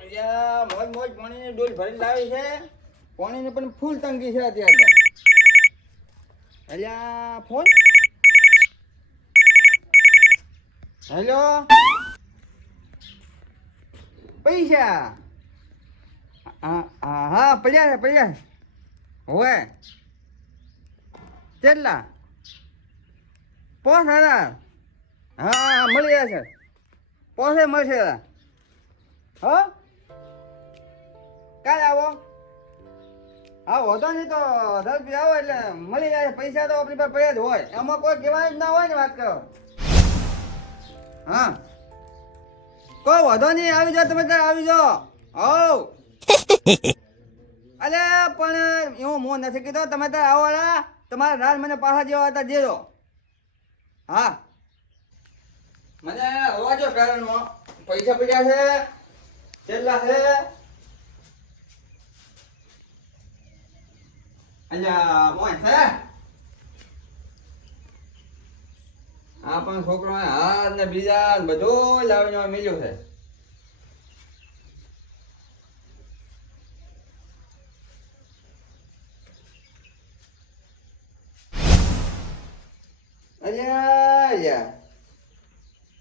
અહીંયા મોજ મોજ પાણીની ડોલ ભરીને લાવી છે. પાણીની પણ ફૂલ તંગી છે અત્યારે તો. અહીંયા ફોન. હેલો, પૈસા? હા પડ્યા છે. હોય કેટલા? 5,000. હા મળી જશે. પોસે મળશે. હા કાલે આવો. હા વધો નહીં તો 10 રૂપિયા આવો એટલે મળી જાય. પૈસા તો આપણી પાસે પડ્યા જ હોય, એમાં કોઈ કહેવાનું જ ના હોય ને. વાત કરો. હા કોઈ વધો નહીં, આવી જાઓ તમે ત્યાં આવી જાઓ. હવ અલે પણ એવું મોં નથી કીધો. તમે ત્યાં આવો. તમારા રાજ મને પાછા જેવા હતા દેજો. હા મને હોવા જો પેરનમાં પૈસા પડ્યા છે. કેટલા છે? અલ્યા મોય છે. આ પણ છોકરો હાથ ને બીજા બધું લાવીને મળ્યું છે. અલ્યા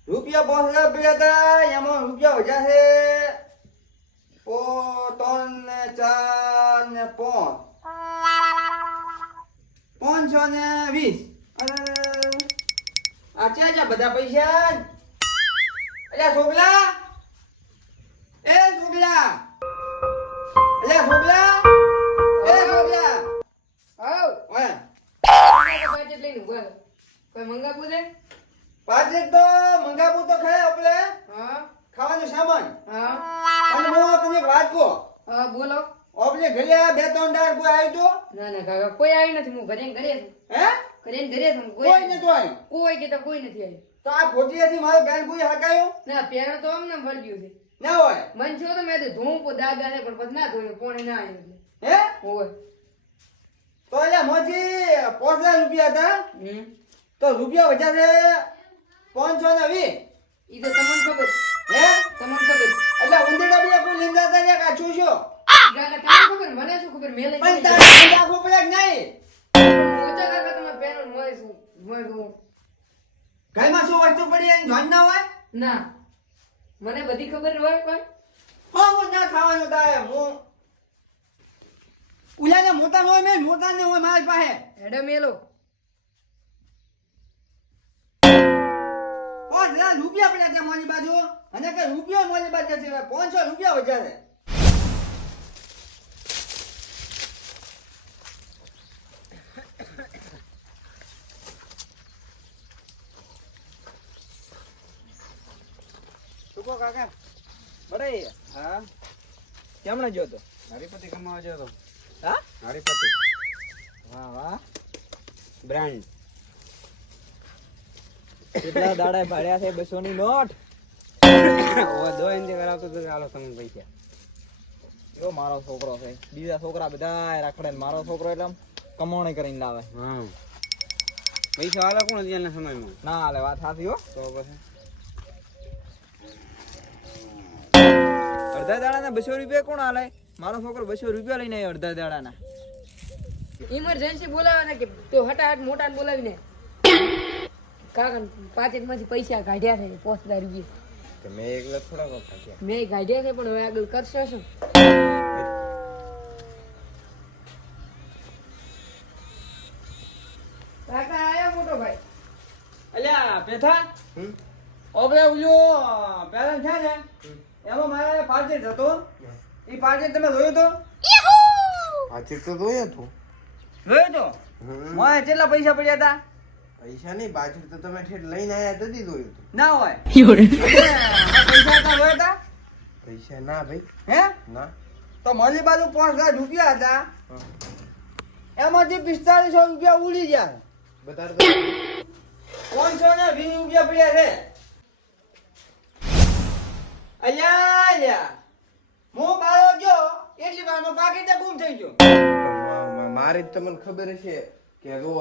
રૂપિયા 5,000 પડ્યા હતા. એમાં રૂપિયા વધ્યા છે 3 ને 4 ને 520. આ ક્યાં બધા પૈસા? અલ્યા છોકલા, એ છોકલા, અલ્યા છોકલા, એ છોકલા. આવ ઓય પાછે લઈને ઉભા રહો. કોઈ મંગાવું છે? પાછે તો મંગાવું તો ખાય આપણે. હા ખાવાનું સામાન. હા અને હું તને એક વાત કહું. હા બોલો. આપણે ઘરે 2-3 દાડ કોઈ આવ્યું તો? ના ના કાકા કોઈ આવી નથી. હું ઘરે છું. હે ઘરે છું. કોઈ નતું આવ્યું? કોઈ કે કોઈ નથી આવ્યું. તો આ ખોટી હતી મારો બેન કોઈ હકાયો ના પેરો તો આમ નામ વળગ્યું છે. ના હોય. મન છો તો મેં તો ધૂમ દાદા છે પણ પછી ના ધોયું. પોણે ના આવ્યું હે હોય. તો એટલે મોથી 5,000 રૂપિયા હતા. હમ તો રૂપિયા વધ્યા છે 520. ઈ તો તમને ખબર. હે તમને ખબર. એટલે ઉંદરડા બી કોઈ લીંદા હતા ને કાચું છો. કાકા તમને ખબર. મને શું ખબર. મેં લઈ પણ તારે રાખવો પડે કે નહીં? ઓછા કાકા તમે પેરો મોય છું. મોય છું. ઘરમાં શું વસ્તુ પડી એની ધ્યાન ના હોય? ના મને બધી ખબર હોય કોઈ. હું ના ખાવાનું થાય. હું ઉલાને મોટા હોય, મેં મોટા ને હોય મારી પાસે. હેડો મેલો. 5,000 રૂપિયા પડ્યા છે મારી બાજુ. અને કઈ રૂપિયો મારી બાજુ નથી. 500 રૂપિયા વધ્યા છે. સુકો કાકા બડે હા કેમણે ગયો તો? હરિપતિ કમાવા જતો. હા હરિપતિ વાહ વાહ. બ્રાન્ડ કેટલા દાડા ભાડ્યા છે? 200 ની નોટ. ઓ દો ઇંચ કરાવતો તો ચાલો તમે પૈસા. એવો મારો છોકરો છે. બીજા છોકરા બધા રાખડે, મારો છોકરો એટલે આમ કમાણી કરીને લાવે. હા પૈસા વાળા કોણ અત્યારના સમયમાં? ના હાલે વાત સાચી હો. તો પછી અડધા દાડાના 200 રૂપિયા કોણ હાલે? મારો છોકરો 200 રૂપિયા લઈને આવ્યો અડધા દાડાના. ઇમરજન્સી બોલાવે ને કે તો હટાહટ મોટા ને બોલાવીને કાકા પાકેટ માંથી પૈસા કાઢ્યા છે 5,000 રૂપિયા. કે મેં એકલા થોડા વખત મેં કાઢ્યા છે પણ હવે આગળ કરશો શું? કાકા આયા મોટો ભાઈ. અલ્યા પેથા હમ ઓબરે ઉલ્યો પેરેન્ટ છે ને એમાં મારે પાર્ટી હતો. એ પાર્ટી તમે જોયો તો? આજે તો જોયો તું. જોયો તો? મોય કેટલા પૈસા પડ્યા હતા? પૈસા નહીં બાજુ તો તમે ઠેઠ લઈને આયા તદી જોયું તું. ના હોય. પૈસા હતા જોયા હતા? પૈસા ના ભાઈ હે ના. તો મારી બાજુ 5,000 રૂપિયા હતા. એમાંથી 4500 રૂપિયા ઉડી ગયા. બતાડ તો 520 રૂપિયા પડ્યા છે. અલ્યા અલ્યા હું બારો ગયો એટલી વારમાં પાકીટ ગુમ થઈ ગયો. મારી જ તમને ખબર હશે કે જો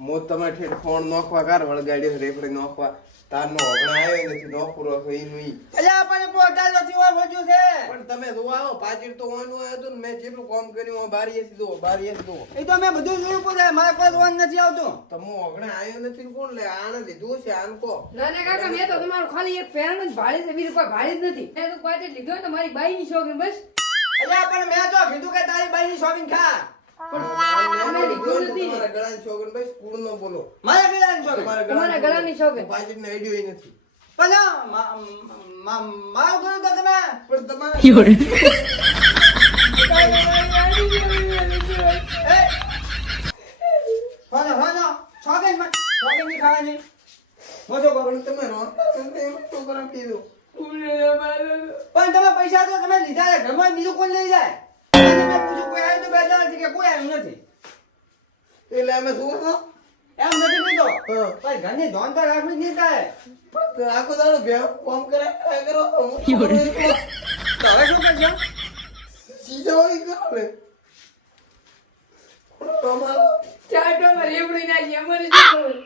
મોત તમે ઠેઠ ફોન નોખવા કાર વળગાડ્યો રેફડી નોખવા તારનો ઓગણા આવ્યો નથી નોખુરો તો ઈનું ઈ. અલ્યા આપણને પોતા નથી હોય મોજું છે. પણ તમે જોવા આવો પાછળ તો ઓનું આવ્યું હતું ને મેં જેટલું કામ કર્યું બારીએ સીધો એ તો મેં બધું જોયું પડે મારે કોઈ રોન નથી આવતું. તમે ઓગણા આવ્યો નથી ને કોણ લે આને લીધું છે આન કો ના ના કાકા મેં તો તમારું ખાલી એક ફેન જ ભાડે છે બીજું કોઈ ભાડે જ નથી મેં તો પાટે લીધો ને મારી બાઈની શોખીન બસ અલ્યા પણ મેં તો કીધું કે તારી બાઈની શોપિંગ ખા. અમે લીધું નથી તમારા ગળાની શોગન બસ કુળ નો બોલો મારે ગળાની શોપિંગ. તમારા ગળાની શોખીન. પાછળ આઈડિયો નથી પણ મારું કીધું તો તમે પણ તમારે હોનો શોપિંગ ની ખાવાની મોજો કરો. પણ તમે રોતા નથી એમ છોકરા કીધું પણ તમે પૈસા તો તમે લીધા છે ઘરમાં બીજું કોઈ લઈ જાય. અને મેં પૂછ્યું કોઈ આવ્યું તો બેઠા નથી કે કોઈ આવ્યું નથી એટલે અમે શું છો એમ નથી કીધો. હા. પણ ઘરની ધોન તો રાખવી જ નહીં થાય. પણ આખો દાડો ભેવ કામ કરે કરો તો હવે શું કરશો? સીધો હોય કરો ને તમારો ચાટોમાં રેવડી નાખી અમારે શું કરવું?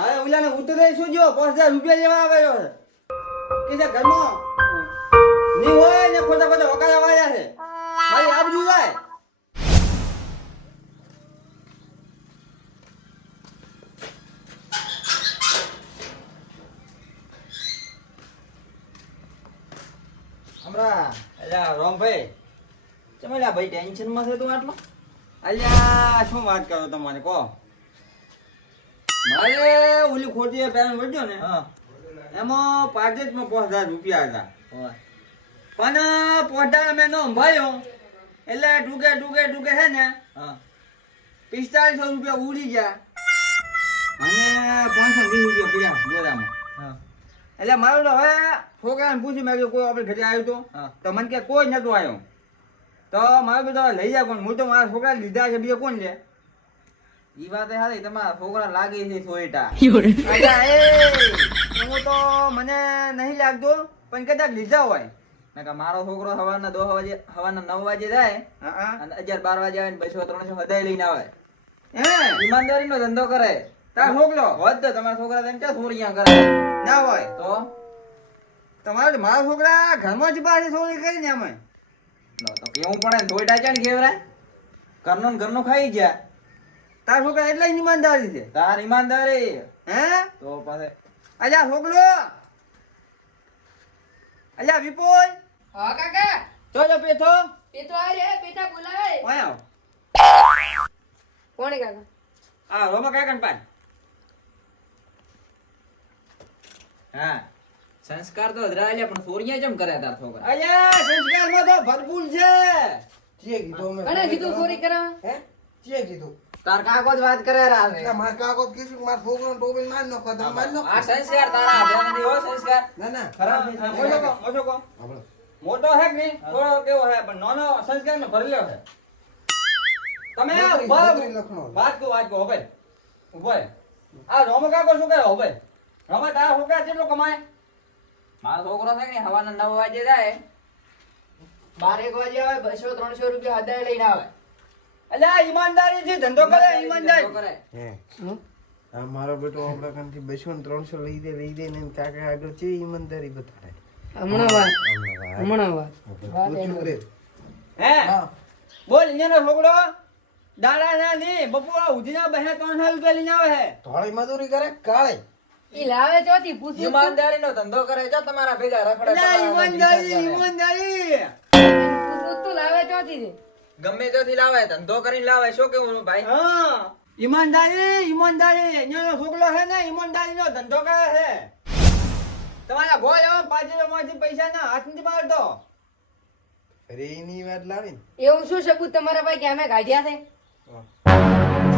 હવે ઓલાને ઉતરે શું જો 5000 રૂપિયા લેવા આવ્યો છે કે છે ઘરમાં નહીં હોય ને ખોટા ખોટા વકાયા વાળ્યા છે મારી આબરૂ જાય. હમણાં અલ્યા રામભાઈ ચમ અલ્યા ભાઈ ટેન્શનમાં છે તું આટલો? અલ્યા શું વાત કરો તમારે કહો. મારે ઓલી ખોટી પેન વળ્યો ને એમાં પાર્ટેજમાં 5000 રૂપિયા હતા. પણ પોતા મેં નો સંભાળ્યો એટલે ટૂકે છે ને 4500 રૂપિયા ઉડી ગયા અને 520 રૂપિયા પડ્યા ગોદામાં. એટલે મારું તો હવે છોકરાને પૂછ્યું મેં કીધું કોઈ આપણે ઘરે આવ્યું તો મને કે કોઈ નતું આવ્યો. તો મારે બધા લઈ જાય પણ હું તો મારા છોકરા લીધા છે બીજા કોણ લે? ઈ વાત હારી તમારા છોકરા લાગે છે સોયટા. હું તો મને નહીં લાગતું પણ કદાચ લીધા હોય. મારો છોકરો સવારના 9 વાગે જાય અને 11-12 વાગે આવે 200-300 હદાય લઈને આવે. ઈમાનદારી નો ધંધો કરે. તાર છોકરો હોત તો તમારા છોકરા તેમ ક્યાં ચોરીયા કરે ના હોય તો તમારે મારા છોકરા ઘરમાં જ પાસે ચોરી કરીને અમે તો કેવું પડે દોઈટા છે ને કેવરાય ઘરનો ખાઈ ગયા. તાર છોકરા એટલે ઈમાનદારી છે. તાર ઈમાનદારી હે તો પાસે અલ્યા છોકરો અલ્યા વિપુલ હા કાકા જો પેથો પેતો આ રે પેટા બોલાવે ઓય આવ. કોણે કાકા? આ રોમા કાકા ને પાન. હા સંસ્કાર તો અધરાયેલા પણ ચોરીયા કેમ કરે તાર છોકરા? અલ્યા સંસ્કારમાં તો ભરપૂર છે. ચીએ કીધું અમે અને કીધું ચોરી કરા હે ચીએ કીધું તાર કાકો જ વાત કરે રા છે. ના માર કાકો કીધું કે માર છોકરાને ટોપી માર નાખો તમે માર નાખો આ સંસ્કાર તારા હાથે નથી હો સંસ્કાર. ના ના ખરાબ નહીં થાય. મોટો કો આપણે મોટો હે કે નહીં થોડો કેવો હે પણ નાનો સંસ્કાર નો ભરેલો છે. તમે મોટરી લખણો. વાત કો હવે ઉભો આ રોમા કાકો શું કરે હવે રોમા તારા છોકરા કેટલો કમાય? મારો છોકરો છે ને હવાના 9 વાગે જાય 12-1 વાગે આવે 200-300 રૂપિયા હદાય લઈને આવે. અલ્યા ઈમાનદારી થી ધંધો કરે ઈમાનદારી. ધંધો કરે. હે આ મારો બેટો આપણા કાનથી 200-300 લઈ દે ને કાકા આગળ છે ઈમાનદારી બતાડે હમણાં વાત પૂછ્યું રે હે હા બોલ અહીંયાનો છોકરો દાડા ના ની બપોરા ઉધીના 200-300 રૂપિયા લઈને આવે હે. ધોળી મજૂરી કરે કાળે ઈ લાવે ચોથી પૂછું ઈમાનદારીનો ધંધો કરે છે તમારા ભેગા રખડે. અલ્યા તમારા ઈમાનદારી બીજા કરે. ઈમાનદારી. તું લાવે ચોથી છે ગમે ત્યાંથી લાવે ધંધો કરીને લાવે. શું કેવું ભાઈ? હા ઈમાનદારી અહીંયાનો છોકરો છે ને ઈમાનદારીનો ધંધો કરે છે. તમારા ગોળ આવા પાછળમાંથી પૈસા ના હાથ નથી મારતો. અરે એની વાત લાવીને એવું શું સબૂત તમારા ભાઈ કે અમે કાઢ્યા છે?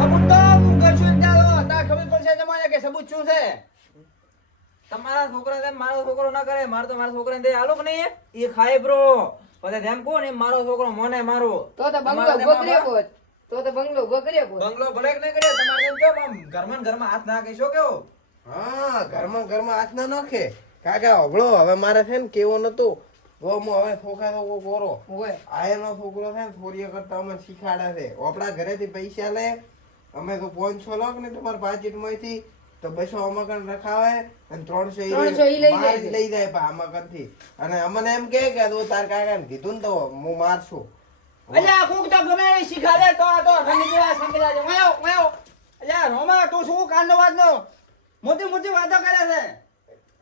સબૂત તો હું કરશું જ ના લો. તાર ખબર પડશે તમારે કે સબૂત શું છે. તમારા છોકરા તેમ મારો છોકરો ના કરે. મારે તો મારા છોકરાને દે આલો કે નહીં એ ખાય બ્રો. પછી તેમ કહો ને મારો છોકરો મને મારો. તો બંગલો ઉભો કર્યો હોત. બંગલો ઉભો કર્યો હોત. બંગલો ભલે કે નહીં કર્યો તમારે તેમ કેમ આમ ઘરમાં ને ઘરમાં હાથ નાખે. શું કેવું? હા ઘરમાં હાથ ના નાખે કાકા હબળો હવે મારે છે ને કેવો નતો હવે છોકરા તો કોરો ઓય આયનો છોકરો છે ને થોડીએ કરતા અમે શીખાડે છે આપણા ઘરેથી પૈસા લે અમે તો 500 લાખ ને તમારા પાકીટમાંથી તો 200 આમાં કણ રખાવે અને 300 300 ઈ લઈ જાય માર છે. લઈ જાય પા આમાં કણથી. અને અમને એમ કે તું તાર કાકાને કીધું ને તો હું મારશું. અલ્યા કોક તો ગમે એ શીખાડે તો આ તો રમી જેવા સંકેલા છે વાયો અલ્યા રોમા તું શું કાંડો વાતનો મોટી મોટી વાતો કરે છે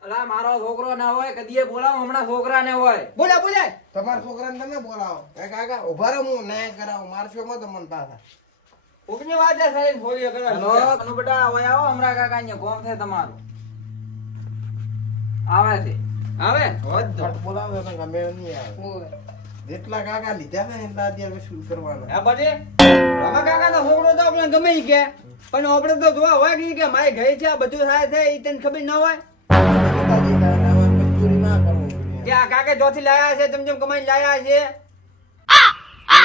અલા મારો છોકરો ના હોય કદીએ બોલાવો હમણાં છોકરા ને હોય બોલે તમારા છોકરાને તમે બોલાવો એ કાકા ઉભા રહો હું ન્યાય કરાવું મારશો મત તમને પાછા. કોકની વાત છે સારી ફોડીઓ કરે હલો કનુ બેટા હોય આવો હમણાં કાકા અહીંયા કોમ છે તમારું આવે છે આવે હોત તો ફટ બોલાવો તો ગમે એવું નહીં આવે. ઓય. જેટલા કાકા લીધા છે ને એટલા અત્યારે શું કરવાના. હા બધી રમા કાકાનો છોકરો તો આપણે ગમે ઈ કે પણ આપણે તો જોવા હોય કે મારી ઘરે છે આ બધું થાય છે એ તને ખબર ના હોય માતાજી કાકા અમારે મજબૂરી ના કરવું જોઈએ. કે આ કાકે જોથી લાયા છે તેમ કમાઈને લાયા છે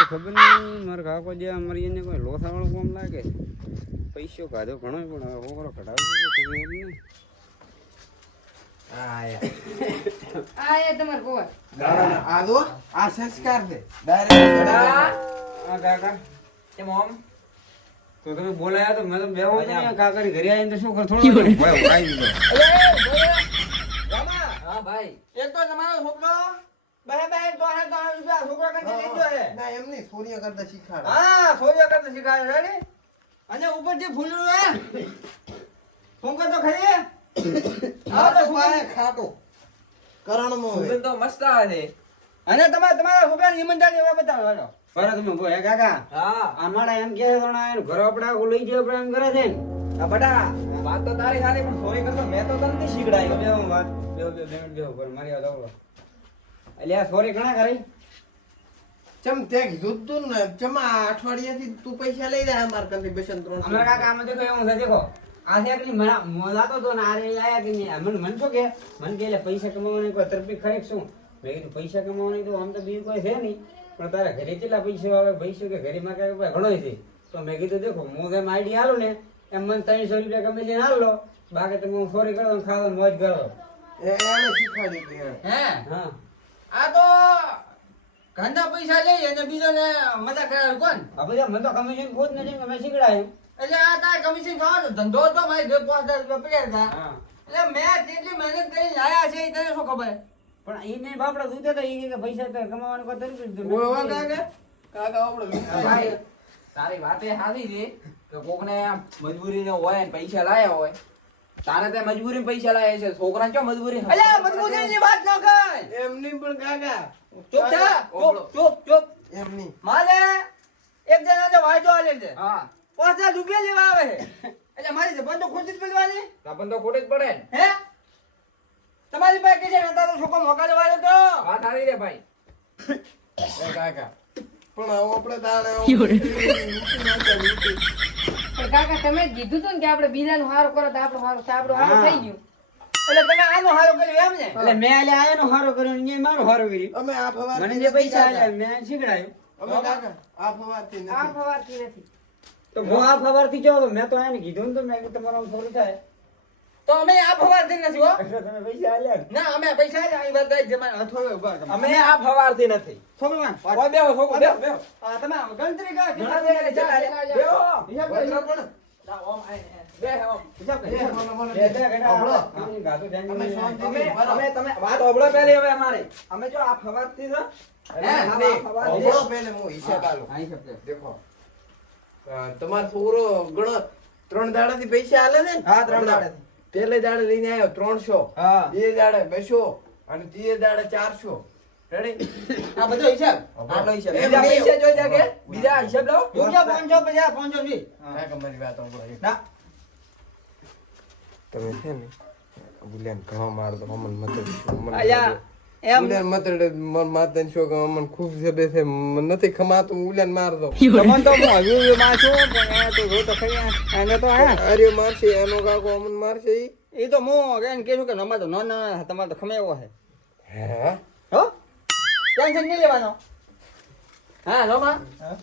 ખબર નહીં મારા કાકો જે અમારી એને કોઈ લોથાવાળું કામ લાગે છે પૈસો કાઢો ઘણો પણ હવે છોકરો કઢાવી હા આયા. આ એ તમાર કોવા આ જો આ સંસ્કાર છે ડાયરેક્ટ બેટા કાકા કેમ ઓમ તો તમે બોલાયા તો મેં તો બેહો અહીંયા. કાકાની ઘરે આવીને તો શું કર થોડો ઉપાઈ દીધો રમા હા ભાઈ એક તો તમારો છોકરો બે રૂપિયા છોકરા કરતા લીધો છે ના એમ નહીં સૂર્ય કરતા શીખાડે. હા છોડીઓ કરતા શીખાડે રેડી અને ઉપરથી ફૂલડું હે ફૂંકો તો ખરી આ તો પાયે ખાટો કરણમાં હોય. સુગંધ તો મસ્ત આવે છે અને તમારા છોકરાની ઈમાનદારી એવા બતાવો હેડો. બરાબર તમે બોલ હે કાકા હા અમારા એમ કે છે થોડા એનું ઘર આપડા લઈ જાય પણ એમ કરે છે ને આ બટા વાત તો તારી સારી પણ ચોરી કરતો મેં તો તને નહીં શીખડાયો બેહો વાત બેહો બેહો પર મારી વાત આવડો અલ્યા સોરી ઘણા કરી ચમ તે કીધું જ તું ને ચમ આ અઠવાડિયાથી તું પૈસા લઈ રહ્યા અમાર કરતી બેસન 300. અમારા કાકા આમાં દેખો એવું છે દેખો આ છે કે મોલાતો તો ને આરે આયા કે નહીં મને શું કે મને કે એટલે પૈસા કમાવાની કોઈ તરફી ખરી શું મેં કીધું પૈસા કમાવાની તો આમ તો બીજું કોઈ છે નહીં પણ તારા ઘરે કેટલા પૈસા આવે પૈસા કે ઘરે માં કઈ ઘણો છે તો મેં કીધું દેખો હું એમ આઈડી હાલો ને એમ મને 300 રૂપિયા ગમે છે હાલ લો બાકી તમે હું સોરી કરો ને ખાવા મોજ કરો એને શીખવાડી હતી એને. હે હા આ તો ઘરના પૈસા લઈ અને બીજોને મજા કરાવે કોણ આ બધા મને તો કમિશન ખુદ નથી મેં શીખડાયું એટલે આ તારે કમિશન ખાવાનો ધંધો તો મારી ઘરે 5000 રૂપિયા પડ્યા હતા હા એટલે મેં જેટલી મહેનત કરી લાયા છે એ તને શું ખબર પણ ઈ ને બાપડા દૂધે તો ઈ કે પૈસા તો કમાવાનું કોઈ તરફી જ ઓય વા કાકા કાકા આપણે ભાઈ તારી વાત એ સાચી છે કે કોકને મજબૂરી ને હોય ને પૈસા લાયા હોય તારે તે મજબૂરી પૈસા લાયા છે છોકરા ક્યાં મજબૂરી અલ્યા મજબૂતીની વાત ન કર એમ નહીં પણ કાકા ચૂપ થા ચૂપ એમ નહીં મારે એક જણા જો વાયદો આલે છે હા 5000 રૂપિયા લેવા આવે છે એટલે મારી જબાન તો ખોટી જ બોલવાની તપન તો ખોટી જ પડે ને હે તમારી પાસે કે છે નતા તો છોકરો મોકલવા આવ્યો તો વાત સારી રે ભાઈ એ કાકા પણ આવો આપણે તાણે પણ કાકા તમે જ કીધું તું ને કે આપણે બીજાનું હારું કરો તો આપણું હારું થઈ ગયું એટલે તમે આનો હારો કર્યો એમ ને એટલે મેં આલે આયો નો હારો કર્યો ને મારો હારો કર્યો અમે આ ફવાર મને જે પૈસા આલ્યા મેં શીખડાયું અમે કાકા આ ફવારથી આ નથી ફવારથી નથી તો હું આ ખબર થી જાઉં તો મેં તો એને કીધું ને તો મેં કીધું તમારો થોડું થાય તો અમે આ ફવારથી નથી હો એટલે તમે પૈસા આલ્યા ને. ના અમે પૈસા આલ્યા એ વાત જમાન થોડો ઉભા કરો. અમે આ ફવારથી નથી છોકરો વાન, ઓય બેહો છોકરો બેહો બેહો આ તમે ગણતરી કરો ઘણા દે ચલા બેહો હિસાબ કરો, હિસાબ કરો. ના ઓમ આય બે ઓમ હિસાબ કરો, એ હિસાબ કરો. મને મને બે ત્રણ ઘડા હમણો. આમ ગાતું ધ્યાન તમે નહીં. શાંતિ અમે બરાબર. અમે તમે વાત ઓબળો પહેલી હવે અમારી અમે જો આ ફવારથી છે હે, આ ફવારથી હમણો પહેલે હું હિસાબ આલું. હા, હિસાબ કરો. દેખો તમારો છોકરો ગણો 3 દાડાથી પૈસા આલે ને હા, 3 દાડાથી. પહેલે દાડે લઈને આવ્યો 300 હા બે દાડે 200 અને ત્રીજે દાડે 400 રેડી આ બધો હિસાબ આટલો હિસાબ એમ બીજા નહીં. પૈસા જોઈ જા કે બીજા હિસાબ લાવો રૂપિયા 550 520 કાકા મારી વાત સાંભળો એક. ના તમે છે ને બુલિયન ઘણો મારતો અમન મત અલ્યા એમ ઉલેન મત મન માતન શો કે અમન ખૂબ જબે છે મને નથી ખમાતું ઉલેન માર દો તમને તો હું હજુ માં છું પણ એ તો જો તો ખરી એને તો હે અરે મારશે એનો કાકો અમન મારશે ઈ એ તો હું એને કહેશું કે નમાતો ન ન તમારે તો ખમેવો છે હે હો ટેન્શન નહીં લેવાનો હા લોમા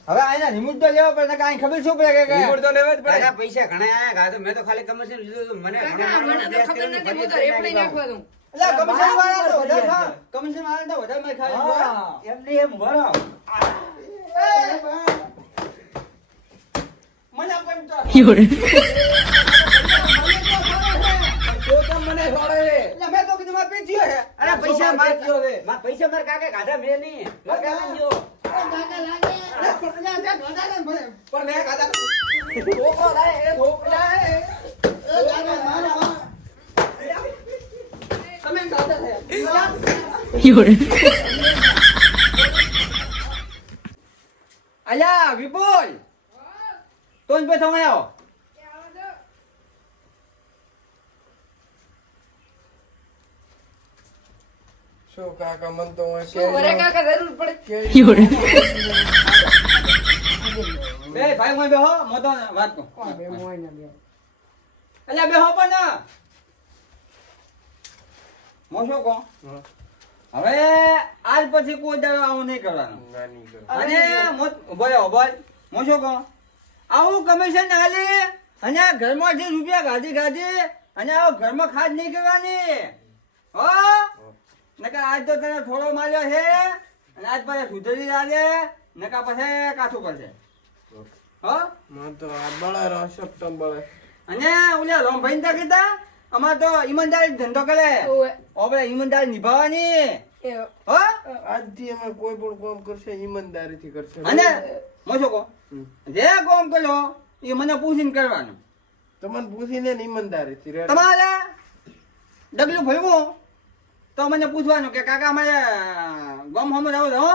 હવે આના રિમોટ તો લેવો પડે કાંઈ ખબર શું પડે કે રિપોર્ટ તો લેવા જ પડે કાકા પૈસા ઘણા આયા ગાતો મેં તો ખાલી કમિશન લીધું હતું. મને કાકા મને તો ખબર નથી હું તો રેપડી નાખવા દઉં એટલે કમિશન વાળા તો વધારે ખા કમિશન વાળા તો વધારે મેં ખાઈ હા એમ નહીં એમ બરો મને પણ તો તો કેમ મને છોડે? એટલે મેં તો કીધું મારે પીધ્યો છે. અરે પૈસા માર કયો છે? પૈસા માર કાકે ગાધા મેં નહીં માર કાકા દ્યો. અરે પણ અલ્યા ત્યાં ધોધા ને મને. પણ મેં ખાધા છોકરો લાય એ છોકરા એ દાદા મારા તમે ખાધા છે અલ્યા વિપુલ તો જ બેઠો આવ્યો શું કાકા મન તો હું શું વરે કાકા જરૂર પડે બે ભાઈ મોય બેહો મોતો વાત કો બે મોય ના બે અલ્યા બેહો પણ મોશો કો હવે આજ પછી કોઈ દાડો આવું નહીં કરવાનું નાની કરો. અને બોલો બોલ મોશો કો આવું કમિશન આલી અને આ ઘરમાં જે રૂપિયા ગાધી અને આવો ઘરમાં ખાજ નહીં કરવાની હો નકર આજ તો તને થોડો માર્યો છે અને આજ પછી સુધરી લાગે નકર પછી કાઠું કરશે હો મને તો આ બળે રસપ્તમ બળે. અને ઓલા રોમભાઈ તા કીધા અમાર તો ઈમાનદારી ધંધો કરે ઓવે આપણે ઈમાનદારી નિભાવવાની એ હો આજથી અમે કોઈ પણ કામ કરશે ઈમાનદારીથી કરશે. અને મોશો કો હમ. જે કોમ કર્યો એ મને પૂછીને કરવાનું તમને પૂછીને ને ઈમાનદારીથી રેડો. તમારે ડગલું ભરવું તો મને પૂછવાનું કે કાકા અમારે ગમ હમ રહો હો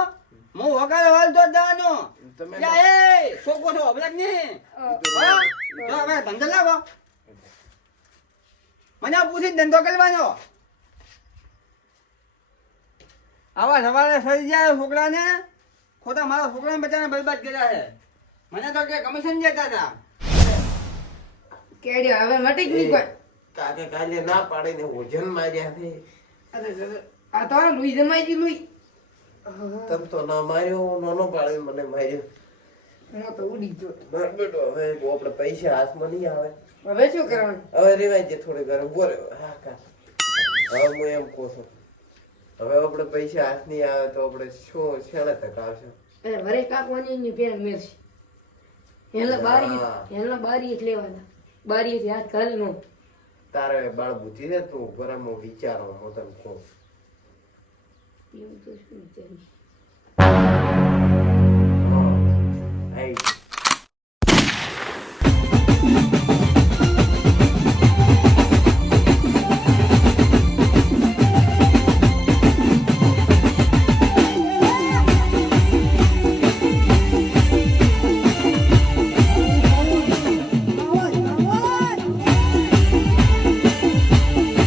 હું વગાડે વાળતો જ જવાનો તમે એટલે એ છોકરો છો અબરાક ની જો હવે ધંધો લાવો મને પૂછીને ધંધો કરવાનો આવા સવારે સરી જાય છોકરાને ખોટા મારા છોકરાને બચારાને બરબાદ કર્યા છે મને તો કે કમિશન દેતા હતા કેડ્યો હવે મટી જ નહીં કોઈ કાકે કાલે ના પાડીને વજન માર્યા છે. અરે આ તો લુઈ જમાઈ જી લુઈ તમ તો ના માર્યો નાનો પાડીને મને માર્યો. હું તો ઉડી ગયો બર બેટો હવે આપણે પૈસા હાથમાં નહીં આવે. હવે શું કરવાનું હવે રેવાય છે થોડી ઘર ઉભો રહ્યો. હા કા હવે હું એમ કહું છું હવે આપણે પૈસા હાથ નહીં આવે તો આપણે શું છેલ્લે તક આવશે. અરે વરે કાકવાની ની પેર મેરશે એના બારી જ લેવાના બારી હાથ ખાલી નો તારે બાળ બુદ્ધિ છે તું ગરમમાં વિચારો હું તને કહું. એવું તો શું વિચારીશ આઈ